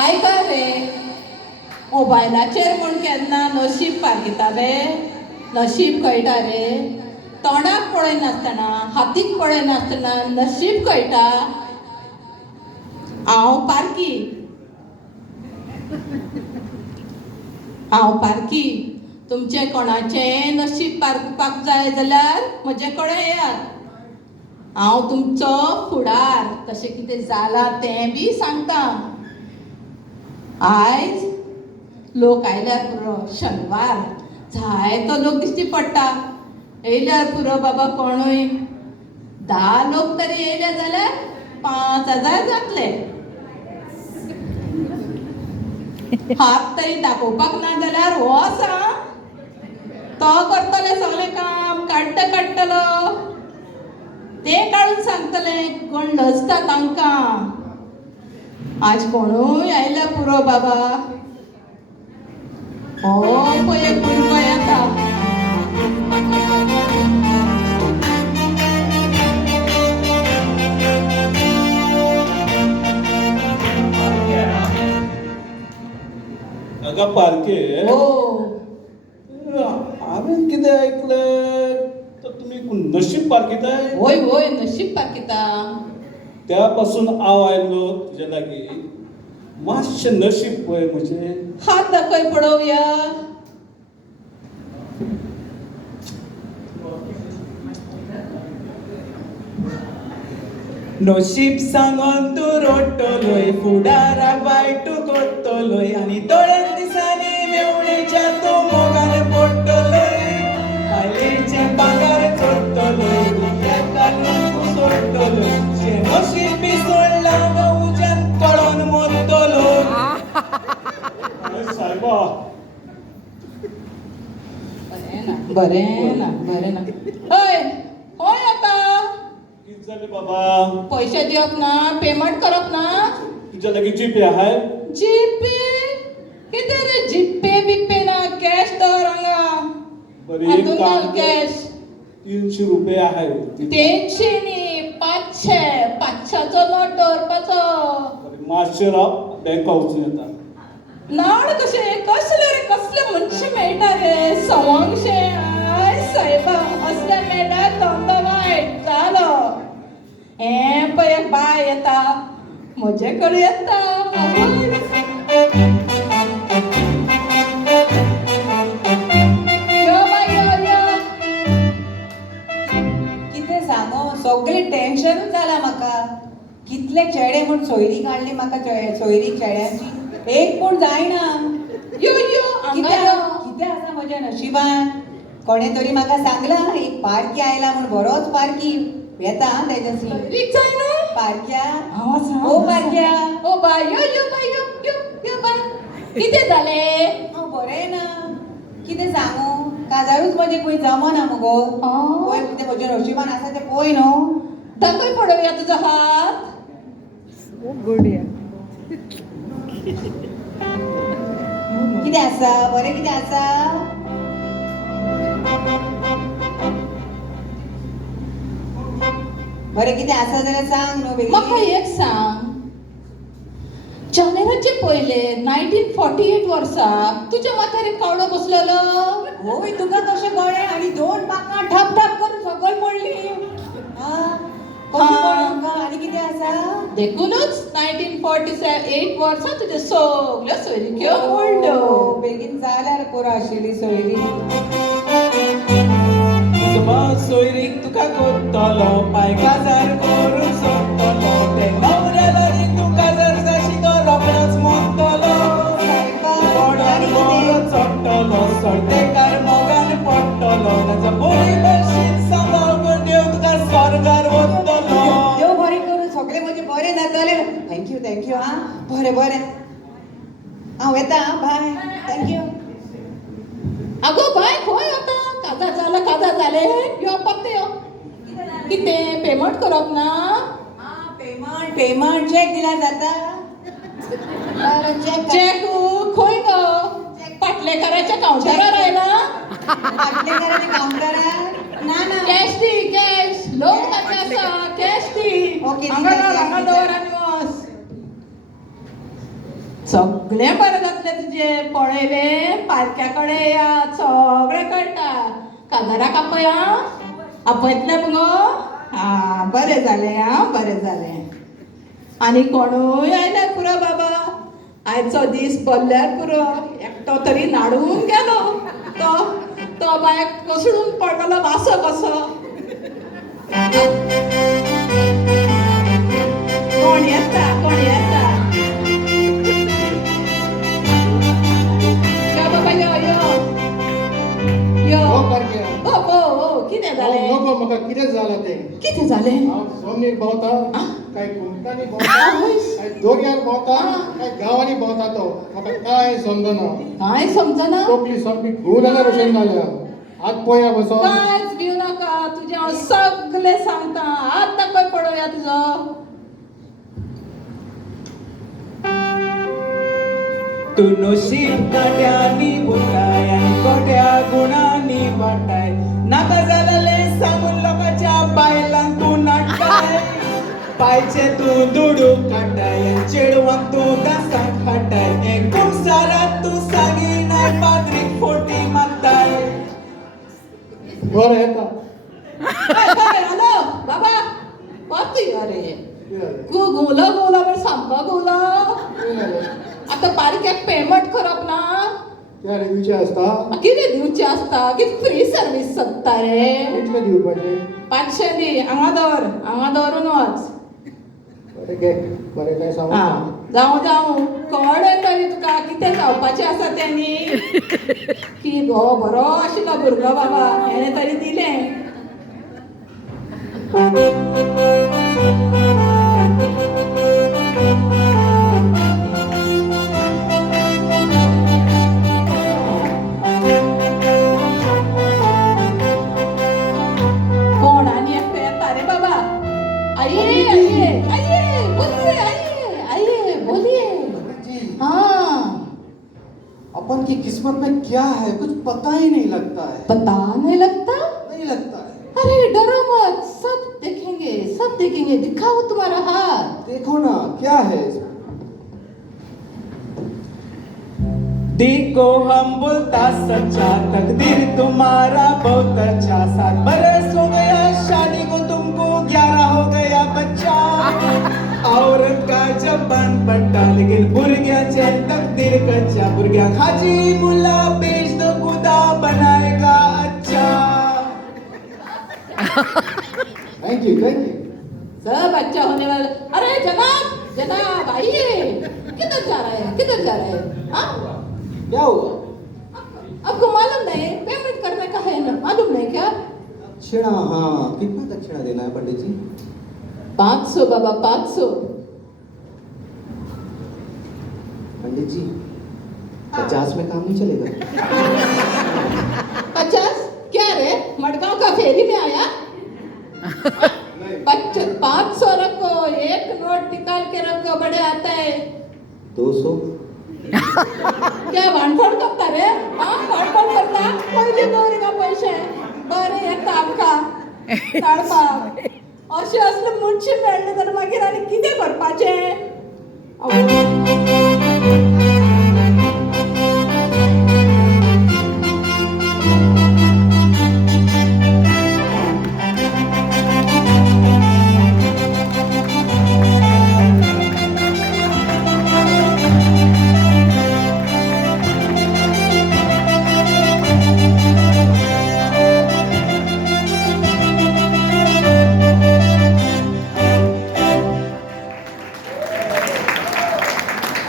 आयका रे, मोबायलाचेर म्हूण केन्ना नशीब पारगिता रे, नशीब कळटा रे. तोंडाक पळयनासतना, हातीक पळयनासतना नशीब कळटा. हांव पारकी, हांव पारकी. तुमचे कोणाचें नशीब पारकुपाक जाय जाल्यार म्हजे कडेन येयात. हांव तुमचो फुडार, तशें कितें जालां तें बी सांगता. आयज लोक आयल्यार पुरो, शेनवार जायतो लोक दिश्टी पडटा. येयल्यार पुरो बाबा कोणूय. 10 लोक तरी येयले जाल्यार 5,000 जातले. हात तरी दाखोवपाक ना जाल्यार हो आसा, तो करतले सगळें काम, काडटलो. तें काडून सांगतले कोण लजता तांकां. आज कोणूय आयला पुरो बाबा. हो पळय एक भुरगो येता. हांगा पारके. हो, हांवें कितें आयकलें तर तुमी नशीब पारकिताय. होय होय, नशीब पारकिता. त्या पासून हांव आयल्लो तुज्या लागीं. मातशें नशीब पळय म्हजें. हात दाखय पळोवया. नशीब सांगून तूं रोडटलोय, फुडाराक वायट करतलोय, आनी दोळ्यान दिसांनी मेवणेच्या तूं मोगान पडटलोय. आयलेचे पागार चोडटलोय, घालून तूं सोडटलोय. शें नशीब बी सोडलां उज्यान पडोन मरतलोय. सायबा, बरें ना. हय, कोण येता? कितें जालें बाबा? पैसे दिवप ना, पेमेंट करप ना? तुज्या लागीं जीपे आहाय? जीपे? कितें रे जीपे बिप्पे ना, कॅश दवर हांगा. बरी हातून काम घाल कर. कॅश. 300 रुपया आहाय. 300 न्ही, 500. 500चो नोट दवरपाचो. मातशें राव, बँका वचून येता. नाड कसले मनशे मेळटा रे, सवंगशे. आय सायबा, असले मेळटा धंदो वायट जालो. हें पळय एक बाय येता, म्हजे कडेन येता. यो बाय यो. कितें सांगो, सगळें टेन्शनूच जालां म्हाका. कितले चेडे म्हूण सोयरी काडली म्हाका, सोयरी चेड्यांची एक पूण जायना. यो कितें हांगा यो. कितें आसा म्हज्या नशिबान? कोणें तरी म्हाका सांगलां एक पारकी आयला म्हूण, बरोच पारकी येता तेजस्वी. रीक जायना? पारक्या, हांव आसा. ओ पारक्या. ओ बाय यो बाय यो बाय. कितें जालें? हांव बरें ना. कितें सांगू, काजारूच म्हजें खंय जमना मुगो. पळय कितें म्हज्या नशिबान आसा तें पळय न्हू. दाखय पळोवया तुजो हात. कितें आसा, बरें कितें आसा? बरें कितें आसा जाल्यार सांग न्हू बेगीन. म्हाका एक सांग, जानेराचे पयले 1948 वर्सा तुज्या माथ्यार एक कावळो बसलेलो. होय, तुका कशें कळ्ळें? आनी 2 पाकां ठप ठप करून सकयल पडली. कशें कळ्ळें तुका? आनी कितें आसा? देखूनच 1948 वर्सा तुजे सगल्यो सोयरी घेवन ओडल्यो. बेगीन जाल्यार पुरो आशिल्ली सोयरी. सोयरीक तुका करतलो, पांय काजार करून सोडटलो. ते न्हवऱ्याला रे तुका जर जाशी तो रोखडोच मरतलो. चडटलो, चडटेकार मोगान पडटलो. ताचो थँक्यू आं बरें बरें हांव येता बाय थँक्यू. अगो बाय खंय आता काजार जाले यो फक्त यो कितें पेमेंट करप ना पेमेंट चेक दिल्यार जाता. चेक चेक खंय गो पाटलेकराच्या काउंटरार आयला फाटलेकराच्या काउंटरार ना ना कॅश दी कॅश लोक ताचे आसा कॅश दी ओके, हांगा दिता, हांगा दिता. दवर आनी वच सगळें बरें जातलें तुजें पळयलें पार्क्या कडेन या सगळें कळटा काजाराक आपया आपयतलें मुगो हा बरें जालें हा बरें जालें आनी कोणूय आयल्या पुरो बाबा आयचो दीस भरल्यार पुरो एकटो तरी नाडून गेलो तो तो बायक कोसळून पडलो वासो कसो कोण येता यो बाबा यो हो करके ओ कितें जालें नको म्हाका कितें जालां तें कितें जालें हांव सोमनीर भोंवता काय कुमटांनी भोंवता आवय. काय दोर्यार भोंवता आ. काय गांवांनी भोंवता तो म्हाका कांय समजना कांय समजना तकली सामकी घुंव जाल्यार भशेन जाल्या आत पळया बसोन कांयच भिव नाका तुजें हांव सगळें सांगता आतां खंय पळोवया तुजो तू नशीब काट्यांनी बोटाय आणि कोट्या गुणांनी वाटाय नाका जालेले सांगून लोकांच्या बायलांक तू नाटकाय पायचे तू दुडू काटाय चेडवांक तू दासाक हाटाय एकूण सारात तू सांगी नाय पाद्रीक फोटी मागताय बरें येता हॅलो बाबा वच यो रे तूं घुवलो पण सामको घुवलो आतां पारक्याक पेमेंट करप ना त्या दिवचे आसता कितें दिवचें आसता कितें फ्री सर्वीस सोदता रे कितले दिवपाचे 500 दी हांगा दवरून वच बरें घे बरें काय सांगू जावं कळ्ळें तरी तुका कितें जावपाचें आसा तें न्ही की गो बरो आशिल्लो भुरगो बाबा हेणें तरी दिलें कोण आनी एकटो येता रे बाबा आइए बोलिए हाँ अपन की किस्मत में क्या है कुछ पता ही नहीं लगता है पता नहीं लगता नहीं लगता है अरे डरो मत सब देखेंगे दिखाओ तुम्हारा हाथ देखो ना क्या है इसमें देखो हम बोलता सच्चा तकदीर तुम्हारा बहुत अच्छा 7 बरस हो गया शादी को तुमको 11 हो गया बच्चा औरत का जबान पट्टा लेकिन बुरग्याचे तकदीर कच्चा बुरग्या खाजी मुला बेच दो खुदा बनाएगा अच्छा थँक यू सब अच्छा होने वाला अरे जनाब आइए किधर जा रहे हैं हाँ क्या हुआ आपको मालूम नहीं पेमेंट करने का है ना मालूम नहीं क्या दक्षिणा हाँ कितना दक्षिणा देना है पंडित जी 500 बाबा 500 पंडित जी 50 में काम नहीं चलेगा 50 क्या रे मडगांव का फेरी में आया 500 रखो एक नोट निकाल के रखो बड़े आता है 200 क्या भांडफोड करता रे हाँ भांडफोड करता पहिले दवरिना पैसे बरें येता आमकां काडपाक अशें असले मनशी मेळ्ळे जाल्यार मागीर आनी कितें करपाचें